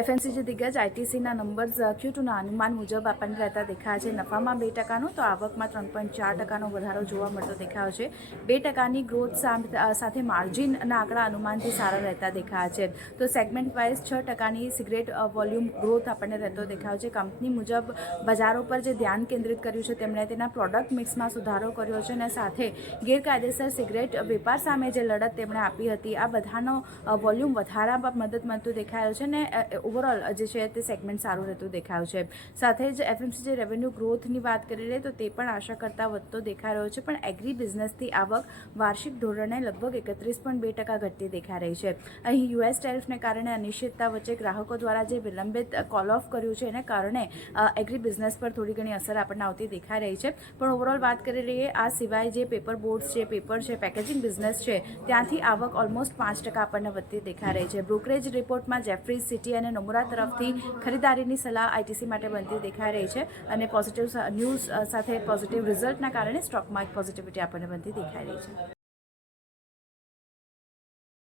FMCG દિગ્ગજ આઈટીસીના numbers Q2ના અનુમાન મુજબ આપણને રહેતા દેખાય છે. નફામાં 2%નો તો આવકમાં 3.4%નો વધારો જોવા મળતો દેખાયો છે. 2%ની ગ્રોથ સાથે માર્જિનના આંકડા અનુમાનથી સારા રહેતા દેખાયા છે. તો સેગમેન્ટ વાઇઝ 6%ની સિગરેટ વોલ્યુમ ગ્રોથ આપણને રહેતો દેખાયો છે. કંપની મુજબ બજારો પર જે ધ્યાન કેન્દ્રિત કર્યું છે તેમણે તેના પ્રોડક્ટ મિક્સમાં સુધારો કર્યો છે અને સાથે ગેરકાયદેસર સિગરેટ વેપાર સામે જે લડત તેમણે આપી હતી આ બધાનો વોલ્યુમ વધારવામાં મદદ મળતું દેખાયો છે ને ઓવરઓલ જે છે તે સેગમેન્ટ સારું રહેતું દેખાયું છે. સાથે જ એફએમસીજી રેવન્યુ ગ્રોથની વાત કરી લઈએ તો તે પણ આશા કરતાં વધતો દેખાઈ રહ્યો છે. પણ એગ્રી બિઝનેસથી આવક વાર્ષિક ધોરણે લગભગ 31.2% ઘટતી દેખાઈ રહી છે. અહીં યુએસ ટેરિફને કારણે અનિશ્ચિતતા વચ્ચે ગ્રાહકો દ્વારા જે વિલંબિત કોલ ઓફ કર્યું છે એને કારણે એગ્રી બિઝનેસ પર થોડી ઘણી અસર આપણને આવતી દેખાઈ રહી છે. પણ ઓવરઓલ વાત કરી લઈએ આ સિવાય જે પેપર બોર્ડ્સ છે, પેપર છે, પેકેજિંગ બિઝનેસ છે ત્યાંથી આવક ઓલમોસ્ટ 5% આપણને વધતી દેખાઈ રહી છે. બ્રોકરેજ રિપોર્ટમાં જેફરીઝ, સિટી અને નોમુરા તરફથી ખરીદારીની સલાહ આઈટીસી માટે બનતી દેખાઈ રહી છે અને પોઝિટિવ ન્યૂઝ સાથે પોઝિટિવ રિઝલ્ટના કારણે સ્ટોકમાં એક પોઝિટિવિટી આપણને બનતી દેખાઈ રહી છે.